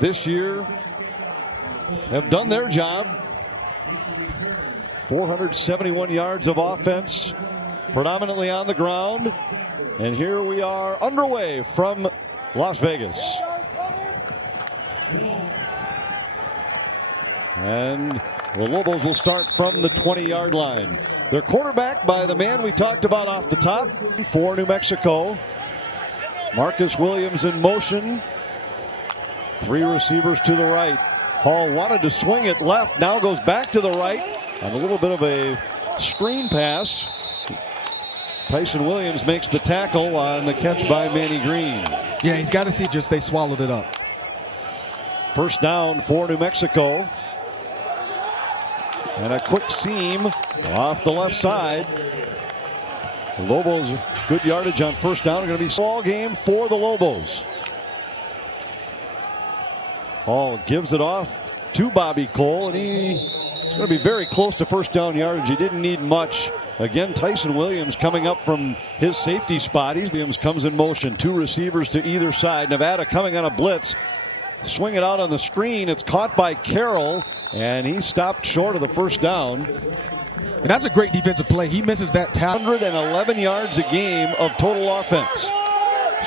this year have done their job. 471 yards of offense, predominantly on the ground. And here we are underway from Las Vegas. And the Lobos will start from the 20-yard line. They're quarterbacked by the man we talked about off the top for New Mexico. Marcus Williams in motion. 3 receivers to the right. Hall wanted to swing it left, now goes back to the right. On a little bit of a screen pass. Tyson Williams makes the tackle on the catch by Manny Green. Yeah, he's got to see just they swallowed it up. First down for New Mexico. And a quick seam off the left side. The Lobos, good yardage on first down. Going to be a small game for the Lobos. Hall gives it off to Bobby Cole, and he's going to be very close to first down yardage. He didn't need much. Again, Tyson Williams coming up from his safety spot. Williams comes in motion. 2 receivers to either side. Nevada coming on a blitz. Swing it out on the screen. It's caught by Carroll, and he stopped short of the first down. And that's a great defensive play. He misses that tackle. 111 yards a game of total offense.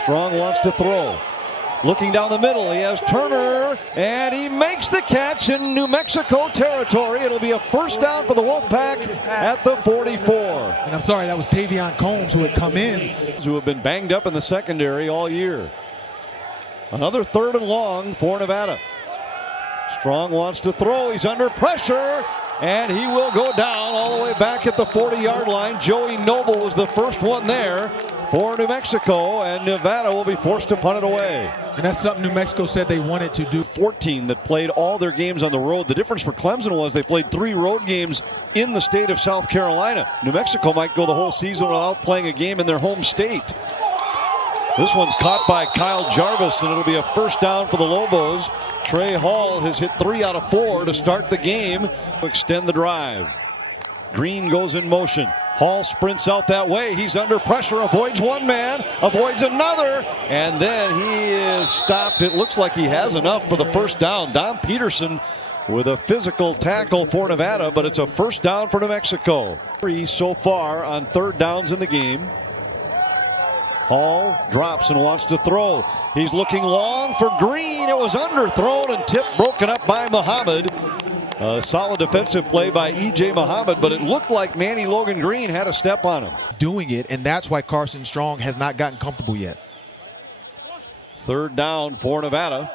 Strong wants to throw. Looking down the middle, he has Turner, and he makes the catch in New Mexico territory. It'll be a first down for the Wolfpack at the 44. And I'm sorry, that was Tavion Combs who had come in. Who have been banged up in the secondary all year. Another 3rd and long for Nevada. Strong wants to throw. He's under pressure, and he will go down all the way back at the 40-yard line. Joey Noble was the first one there for New Mexico, and Nevada will be forced to punt it away. And that's something New Mexico said they wanted to do. 14 that played all their games on the road. The difference for Clemson was they played 3 road games in the state of South Carolina. New Mexico might go the whole season without playing a game in their home state. This one's caught by Kyle Jarvis, and it'll be a first down for the Lobos. Trey Hall has hit 3 out of 4 to start the game to extend the drive. Green goes in motion. Hall sprints out that way. He's under pressure, avoids one man, avoids another, and then he is stopped. It looks like he has enough for the first down. Don Peterson with a physical tackle for Nevada, but it's a first down for New Mexico. 3 so far on 3rd downs in the game. Hall drops and wants to throw. He's looking long for Green. It was underthrown and tipped, broken up by Muhammad. A solid defensive play by E.J. Muhammad, but it looked like Manny Logan Green had a step on him. Doing it, and that's why Carson Strong has not gotten comfortable yet. 3rd down for Nevada.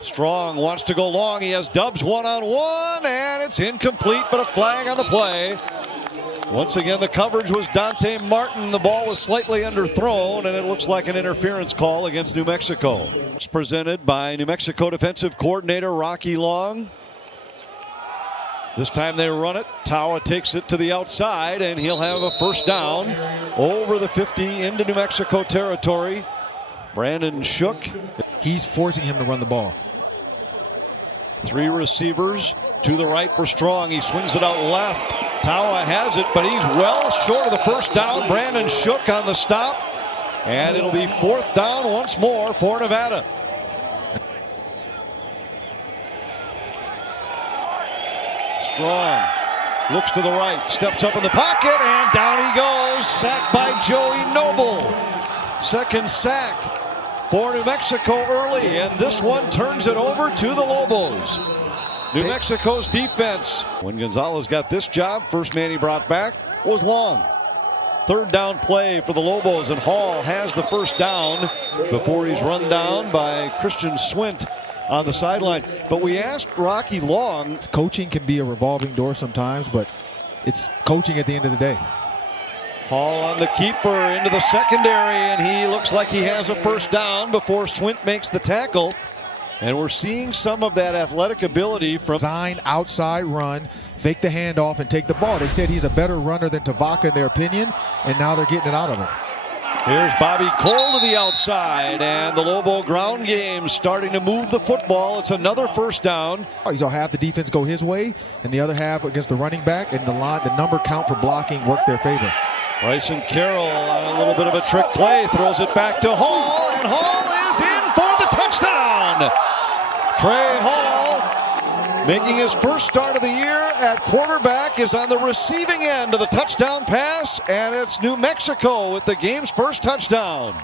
Strong wants to go long. He has Doubs one-on-one, and it's incomplete, but a flag on the play. Once again, the coverage was Dante Martin. The ball was slightly underthrown, and it looks like an interference call against New Mexico. It's presented by New Mexico defensive coordinator Rocky Long. This time they run it. Tawa takes it to the outside, and he'll have a first down over the 50 into New Mexico territory. Brandon Shook. He's forcing him to run the ball. 3 receivers to the right for Strong. He swings it out left. Tawa has it, but he's well short of the first down. Brandon Shook on the stop, and it'll be 4th down once more for Nevada. Strong looks to the right, steps up in the pocket, and down he goes. Sacked by Joey Noble. 2nd sack for New Mexico early, and this one turns it over to the Lobos. New Mexico's defense. When Gonzalez got this job, first man he brought back was long. 3rd down play for the Lobos, and Hall has the first down before he's run down by Christian Swint on the sideline. But we asked Rocky Long. Coaching can be a revolving door sometimes, but it's coaching at the end of the day. Hall on the keeper into the secondary, and he looks like he has a first down before Swint makes the tackle. And we're seeing some of that athletic ability from design outside run, fake the handoff, and take the ball. They said he's a better runner than Tavaka in their opinion, and now they're getting it out of him. Here's Bobby Cole to the outside, and the Lobo ground game starting to move the football. It's another first down. He'll have the defense go his way, and the other half against the running back, and the number count for blocking worked their favor. Bryson Carroll on a little bit of a trick play, throws it back to Hall, and Hall is in for the touchdown. Trey Hall, making his first start of the year at quarterback, is on the receiving end of the touchdown pass, and it's New Mexico with the game's first touchdown.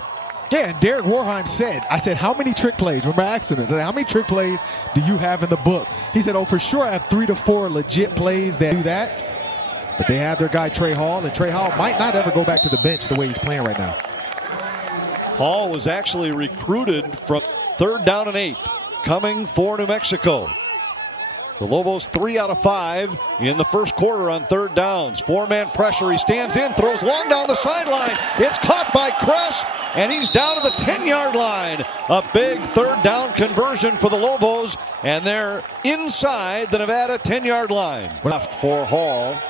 Yeah, and Derek Warheim said, I said, how many trick plays? Remember asking him, I said, how many trick plays do you have in the book? He said, oh, for sure I have 3 to 4 legit plays that do that. But they have their guy Trey Hall, and Trey Hall might not ever go back to the bench the way he's playing right now. Hall was actually recruited from 3rd down and 8, coming for New Mexico. The Lobos 3 out of 5 in the first quarter on 3rd downs. 4-man pressure. He stands in, throws long down the sideline. It's caught by Kress, and he's down to the 10-yard line. A big 3rd down conversion for the Lobos, and they're inside the Nevada 10-yard line. Left for Hall.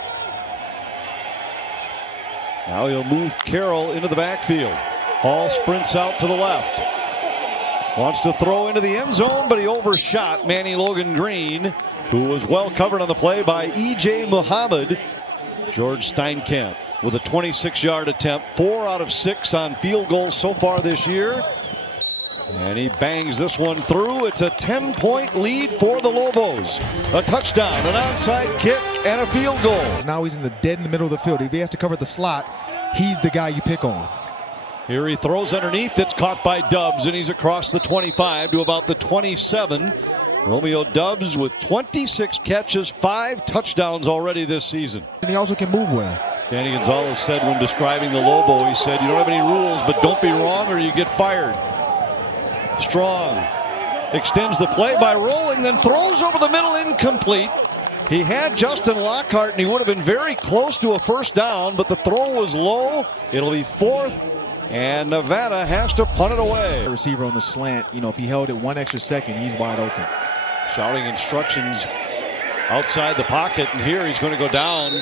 Now he'll move Carroll into the backfield. Hall sprints out to the left. Wants to throw into the end zone, but he overshot Manny Logan Green, who was well covered on the play by E.J. Muhammad. George Steinkamp with a 26-yard attempt, 4 out of 6 on field goals so far this year. And he bangs this one through. It's a 10-point lead for the Lobos. A touchdown, an onside kick, and a field goal. Now he's in the dead in the middle of the field. If he has to cover the slot, he's the guy you pick on. Here he throws underneath. It's caught by Doubs, and he's across the 25 to about the 27. Romeo Doubs with 26 catches, 5 touchdowns already this season. And he also can move well. Danny Gonzalez said when describing the Lobo, he said, you don't have any rules, but don't be wrong or you get fired. Strong extends the play by rolling, then throws over the middle, incomplete. He had Justin Lockhart, and he would have been very close to a first down, but the throw was low. It'll be 4th. And Nevada has to punt it away. Receiver on the slant, you know, if he held it 1 extra second, he's wide open. Shouting instructions outside the pocket, and here he's going to go down.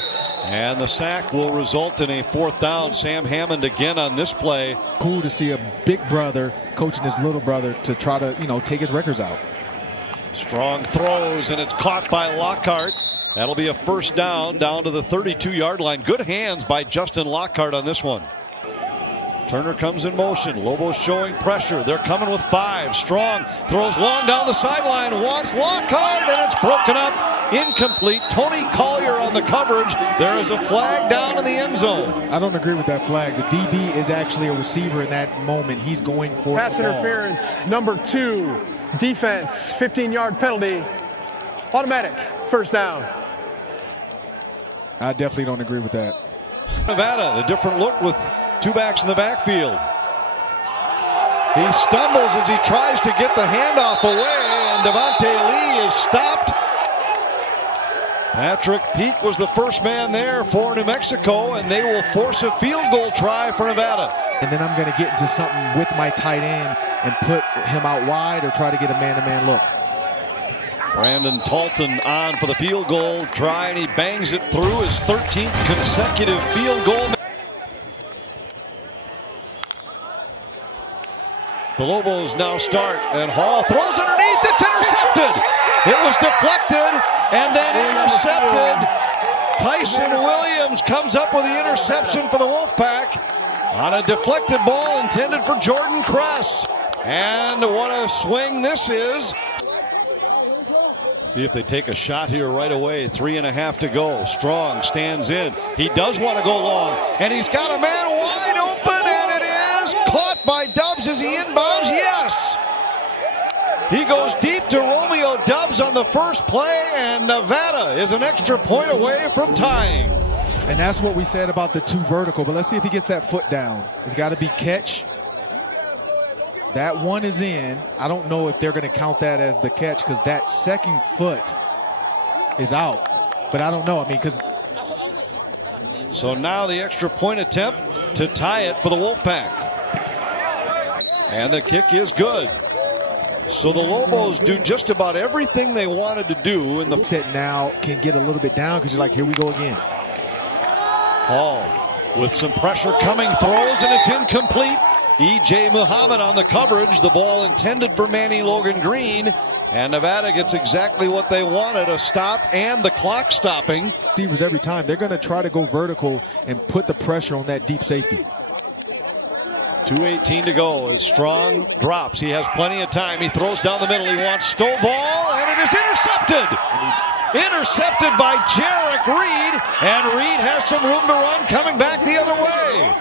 And the sack will result in a 4th down. Sam Hammond again on this play. Cool to see a big brother coaching his little brother to try to, you know, take his records out. Strong throws, and it's caught by Lockhart. That'll be a first down to the 32-yard line. Good hands by Justin Lockhart on this one. Turner comes in motion. Lobos showing pressure. They're coming with 5. Strong throws long down the sideline. Wants Lockhart, and it's broken up. Incomplete. Tony Collier on the coverage. There is a flag down in the end zone. I don't agree with that flag. The DB is actually a receiver in that moment. He's going for pass interference, number 2. Defense, 15-yard penalty. Automatic, first down. I definitely don't agree with that. Nevada, a different look with 2 backs in the backfield. He stumbles as he tries to get the handoff away, and Devontae Lee is stopped. Patrick Peak was the first man there for New Mexico, and they will force a field goal try for Nevada. And then I'm going to get into something with my tight end and put him out wide or try to get a man-to-man look. Brandon Talton on for the field goal try, and he bangs it through, his 13th consecutive field goal. The Lobos now start, and Hall throws underneath. It's intercepted. It was deflected and then intercepted. Tyson Williams comes up with the interception for the Wolfpack on a deflected ball intended for Jordan Kress. And what a swing this is. See if they take a shot here right away. 3.5 to go. Strong stands in. He does want to go long, and he's got a man wide open, and it is caught by Doubs as he inbounds. Yes! He goes deep to Romeo Doubs on the first play, and Nevada is an extra point away from tying. And that's what we said about the 2 vertical, but let's see if he gets that foot down. It's got to be catch. That one is in. I don't know if they're going to count that as the catch because that second foot is out. But I don't know. I mean, because. So now the extra point attempt to tie it for the Wolfpack. And the kick is good. So the Lobos do just about everything they wanted to do. And the set now can get a little bit down because you're like, here we go again. Hall with some pressure coming, throws, and it's incomplete. E.J. Muhammad on the coverage. The ball intended for Manny Logan Green. And Nevada gets exactly what they wanted, a stop and the clock stopping. Receivers every time, they're going to try to go vertical and put the pressure on that deep safety. 2:18 to go as Strong drops. He has plenty of time. He throws down the middle. He wants Stovall, and it is intercepted. Intercepted by Jarek Reed, and Reed has some room to run coming back the other way.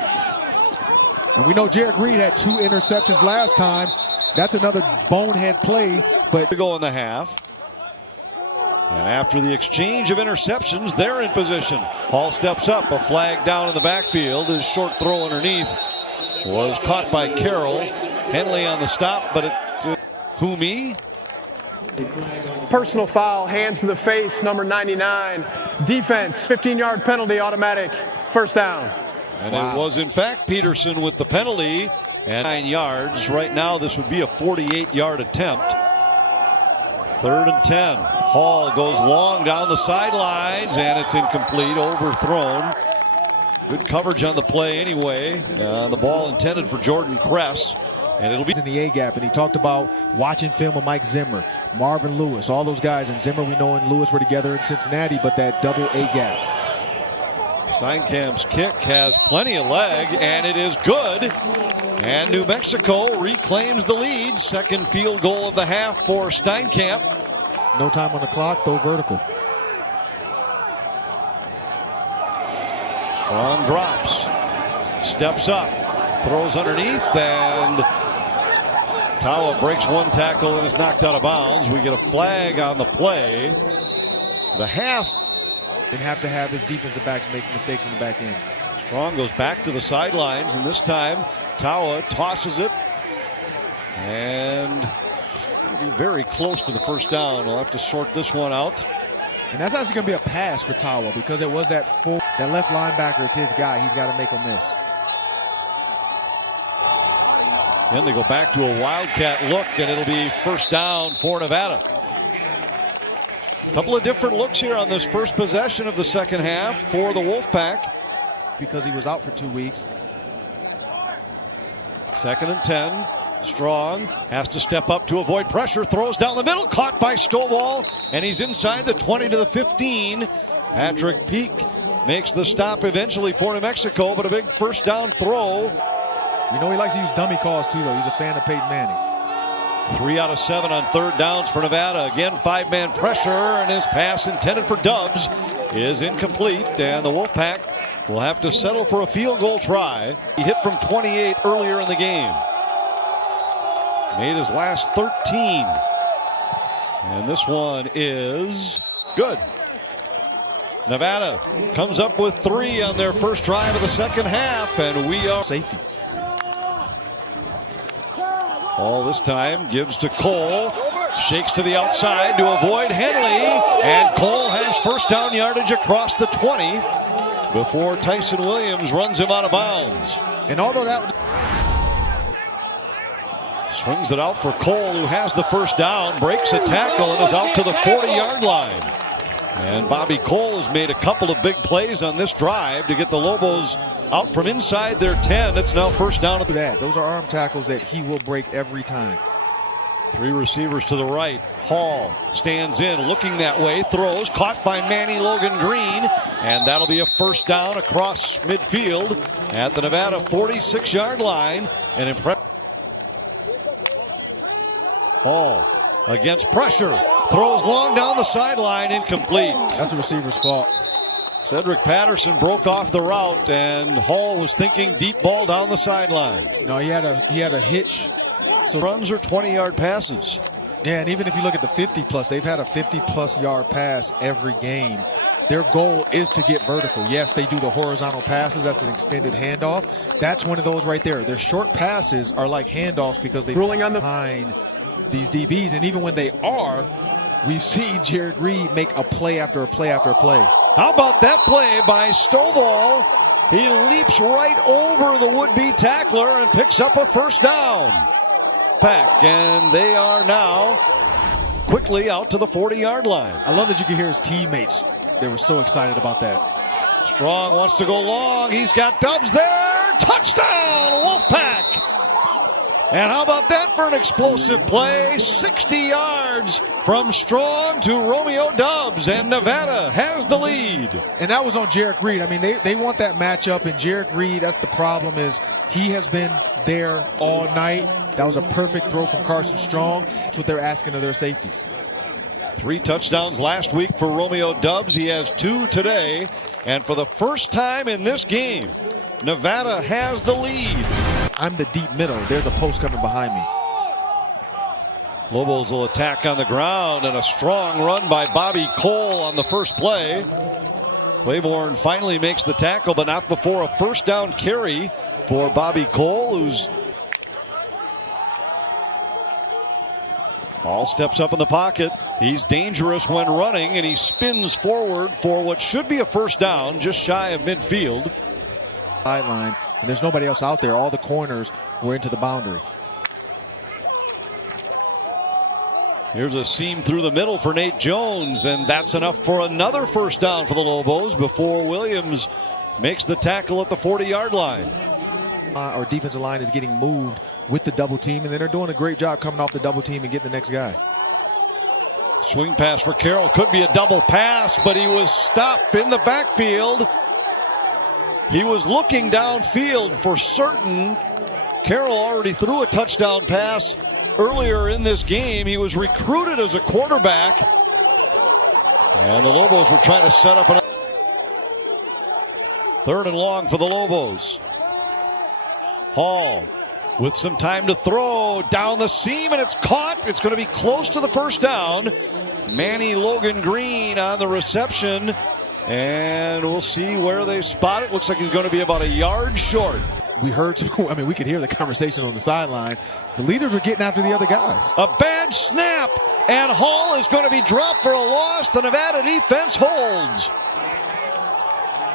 And we know Jarek Reed had 2 interceptions last time. That's another bonehead play, but to go in the half. And after the exchange of interceptions, they're in position. Hall steps up, a flag down in the backfield. His short throw underneath was caught by Carroll. Henley on the stop, but Humi. Personal foul, hands to the face, number 99. Defense, 15-yard penalty, automatic, first down. And it was, in fact, Peterson with the penalty. And 9 yards. Right now, this would be a 48-yard attempt. 3rd and 10. Hall goes long down the sidelines, and it's incomplete, overthrown. Good coverage on the play anyway. The ball intended for Jordan Kress. And it'll be in the A-gap, and he talked about watching film of Mike Zimmer, Marvin Lewis, all those guys. And Zimmer, we know, and Lewis were together in Cincinnati, but that double A-gap. Steinkamp's kick has plenty of leg, and it is good. And New Mexico reclaims the lead. Second field goal of the half for Steinkamp. No time on the clock, throw vertical. Strong drops, steps up, throws underneath, and Tawa breaks one tackle and is knocked out of bounds. We get a flag on the play. The half. Didn't have to have his defensive backs making mistakes on the back end. Strong goes back to the sidelines, and this time Tawa tosses it. And it'll be very close to the first down. We'll have to sort this one out. And that's actually going to be a pass for Tawa because it was that left linebacker is his guy. He's got to make a miss. Then they go back to a wildcat look, and it'll be first down for Nevada. A couple of different looks here on this first possession of the second half for the Wolfpack. Because he was out for 2 weeks. 2nd and 10. Strong has to step up to avoid pressure. Throws down the middle. Caught by Stovall. And he's inside the 20 to the 15. Patrick Peak makes the stop eventually for New Mexico, but a big first down throw. You know he likes to use dummy calls too, though. He's a fan of Peyton Manning. 3 out of 7 on third downs for Nevada. Again, 5-man pressure, and his pass intended for Doubs is incomplete. And the Wolfpack will have to settle for a field goal try. He hit from 28 earlier in the game. Made his last 13. And this one is good. Nevada comes up with 3 on their first drive of the second half, and we are safety. All this time gives to Cole. Shakes to the outside to avoid Henley. And Cole has first down yardage across the 20 before Tyson Williams runs him out of bounds. And although that swings it out for Cole, who has the first down, breaks a tackle, and is out to the 40-yard line. And Bobby Cole has made a couple of big plays on this drive to get the Lobos out from inside their 10. It's now first down at the that. Those are arm tackles that he will break every time. 3 receivers to the right. Hall stands in, looking that way, throws, caught by Manny Logan Green, and that'll be a first down across midfield at the Nevada 46-yard line. An impressive Hall against pressure, throws long down the sideline, incomplete. That's the receiver's fault. Cedric Patterson broke off the route, and Hall was thinking deep ball down the sideline. No, he had a hitch. So runs are 20-yard passes. Yeah, and even if you look at the 50-plus, they've had a 50-plus yard pass every game. Their goal is to get vertical. Yes, they do the horizontal passes. That's an extended handoff. That's one of those right there. Their short passes are like handoffs because they're behind these DBs. And even when they are, we've seen Jared Reed make a play after a play after a play. How about that play by Stovall? He leaps right over the would-be tackler and picks up a first down. Pack, and they are now quickly out to the 40-yard line. I love that you can hear his teammates. They were so excited about that. Strong wants to go long. He's got Doubs there. Touchdown, Wolfpack. And how about that for an explosive play? 60 yards from Strong to Romeo Doubs, and Nevada has the lead. And that was on Jarek Reed. I mean, they want that matchup, and Jarek Reed, that's the problem, is he has been there all night. That was a perfect throw from Carson Strong. That's what they're asking of their safeties. 3 touchdowns last week for Romeo Doubs. He has 2 today. And for the first time in this game, Nevada has the lead. I'm the deep middle. There's a post coming behind me. Lobos will attack on the ground, and a strong run by Bobby Cole on the first play. Claiborne finally makes the tackle, but not before a first down carry for Bobby Cole, who's all steps up in the pocket. He's dangerous when running, and he spins forward for what should be a first down, just shy of midfield. Sideline, and there's nobody else out there. All the corners were into the boundary. Here's a seam through the middle for Nate Jones, and that's enough for another first down for the Lobos before Williams makes the tackle at the 40-yard line. Our defensive line is getting moved with the double team, and then they're doing a great job coming off the double team and getting the next guy. Swing pass for Carroll. Could be a double pass, but he was stopped in the backfield. He was looking downfield for certain. Carroll already threw a touchdown pass earlier in this game. He was recruited as a quarterback, and the Lobos were trying to set up an 3rd and long for the Lobos. Hall with some time to throw down the seam, and it's caught. It's going to be close to the first down. Manny Logan Green on the reception, and we'll see where they spot it. Looks like he's going to be about a yard short. We heard some, I mean, we could hear the conversation on the sideline. The leaders were getting after the other guys. A bad snap, and Hall is going to be dropped for a loss. The Nevada defense holds.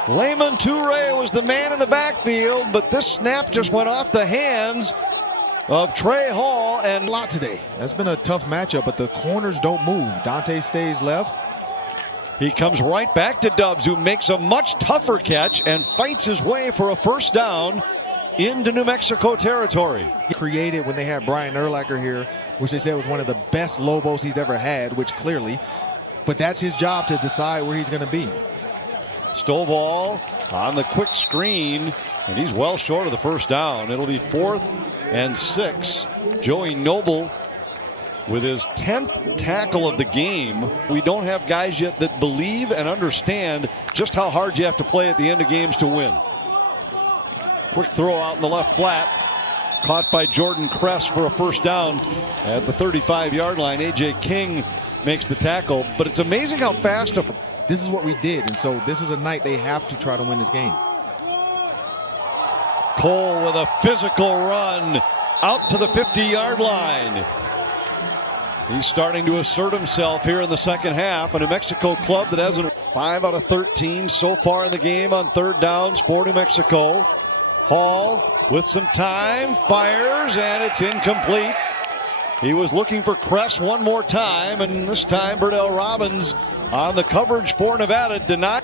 Layman Toure was the man in the backfield, but this snap just went off the hands of Trey Hall. And a lot today. That's been a tough matchup, but the corners don't move. Dante stays left. He comes right back to Doubs, who makes a much tougher catch and fights his way for a first down into New Mexico territory. He created when they had Brian Urlacher here, which they said was one of the best Lobos he's ever had, which clearly, but that's his job to decide where he's going to be. Stovall on the quick screen, and he's well short of the first down. It'll be 4th and 6. Joey Noble with his 10th tackle of the game. We don't have guys yet that believe and understand just how hard you have to play at the end of games to win. Quick throw out in the left flat, caught by Jordan Kress for a first down at the 35-yard line. A.J. King makes the tackle, but it's amazing how fast. This is what we did, and so this is a night they have to try to win this game. Cole with a physical run out to the 50-yard line. He's starting to assert himself here in the second half. A New Mexico club that hasn't 5 out of 13 so far in the game on 3rd downs for New Mexico. Hall with some time, fires, and it's incomplete. He was looking for Kress one more time, and this time Burdell Robbins on the coverage for Nevada denied.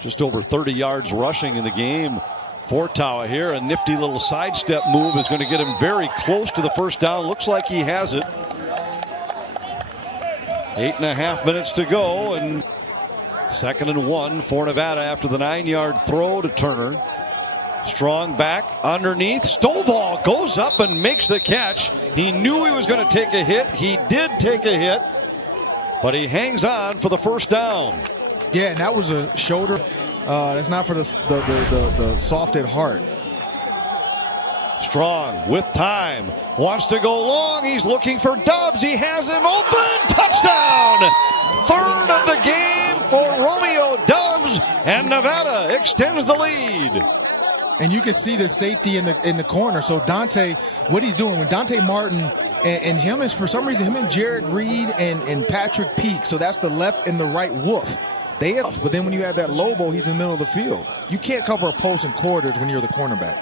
Just over 30 yards rushing in the game for Tawa here. A nifty little sidestep move is going to get him very close to the first down. Looks like he has it. 8.5 minutes to go, and 2nd and 1 for Nevada after the 9-yard throw to Turner. Strong back underneath. Stovall goes up and makes the catch. He knew he was going to take a hit. He did take a hit, but he hangs on for the first down. Yeah, and that was a shoulder. That's not for the soft at heart. Strong with time. Wants to go long. He's looking for Doubs. He has him open. Touchdown! 3rd of the game for Romeo Doubs, and Nevada extends the lead. And you can see the safety in the corner. So Dante, what he's doing when Dante Martin and him is, for some reason, him and Jarek Reed and Patrick Peak. So that's the left and the right wolf. They have, but then when you have that Lobo, he's in the middle of the field. You can't cover a post and quarters when you're the cornerback.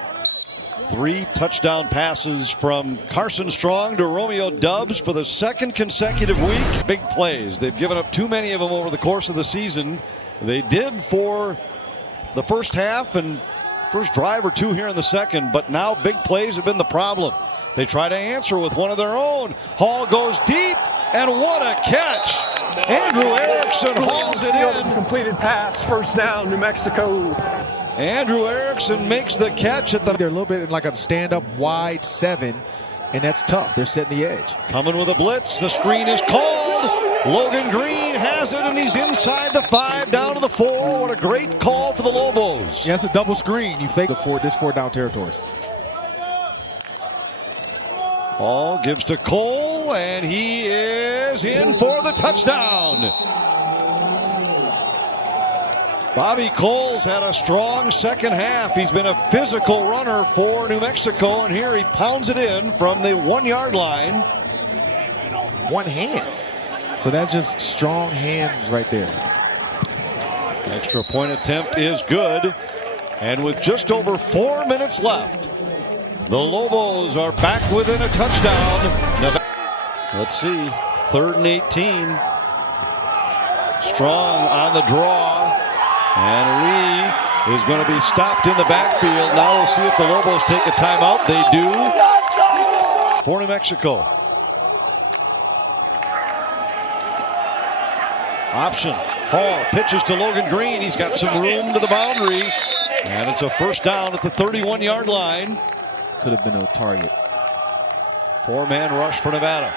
3 touchdown passes from Carson Strong to Romeo Doubs for the 2nd consecutive week. Big plays. They've given up too many of them over the course of the season. They did for the first half, and First drive or two here in the second, but now big plays have been the problem. They try to answer with one of their own. Hall goes deep, and what a catch. Andrew Erickson hauls it in. Completed pass, first down, New Mexico. Andrew Erickson makes the catch at the... They're a little bit in like a stand-up wide 7, and that's tough. They're setting the edge. Coming with a blitz. The screen is called. Logan Green has it, and he's inside the 5, down to the 4. What a great call for the Lobos. Yeah, it's a double screen. You fake this 4-down territory. Ball gives to Cole, and he is in for the touchdown. Bobby Cole's had a strong second half. He's been a physical runner for New Mexico, and here he pounds it in from the 1-yard line. One hand. So that's just strong hands right there. Extra point attempt is good. And with just over 4 minutes left, the Lobos are back within a touchdown. Let's see. 3rd and 18. Strong on the draw. And Lee is going to be stopped in the backfield. Now we'll see if the Lobos take a timeout. They do. For New Mexico. Option. Hall pitches to Logan Green. He's got some room to the boundary. And it's a first down at the 31-yard line. Could have been a target. 4-man rush for Nevada.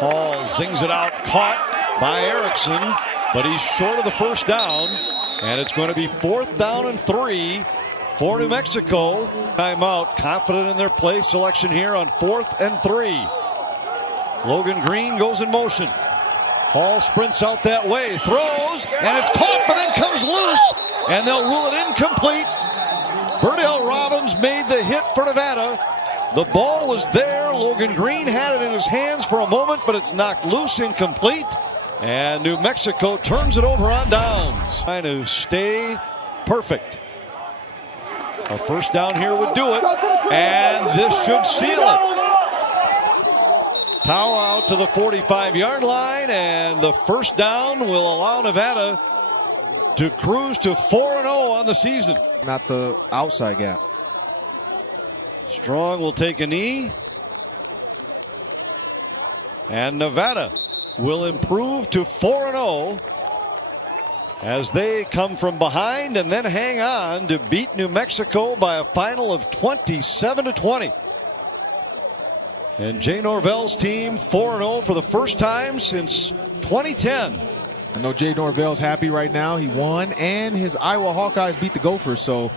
Hall zings it out, caught by Erickson, but he's short of the first down. And it's going to be 4th down and 3 for New Mexico. Timeout, confident in their play selection here on 4th and 3. Logan Green goes in motion. Hall sprints out that way, throws, and it's caught, but then comes loose, and they'll rule it incomplete. Burdell Robbins made the hit for Nevada. The ball was there. Logan Green had it in his hands for a moment, but it's knocked loose, incomplete. And New Mexico turns it over on downs. Trying to stay perfect. A first down here would do it, and this should seal it. Towel out to the 45-yard line, and the first down will allow Nevada to cruise to 4-0 on the season. Not the outside gap. Strong will take a knee. And Nevada will improve to 4-0 as they come from behind and then hang on to beat New Mexico by a final of 27-20. And Jay Norvell's team 4-0 for the first time since 2010. I know Jay Norvell's happy right now. He won, and his Iowa Hawkeyes beat the Gophers, so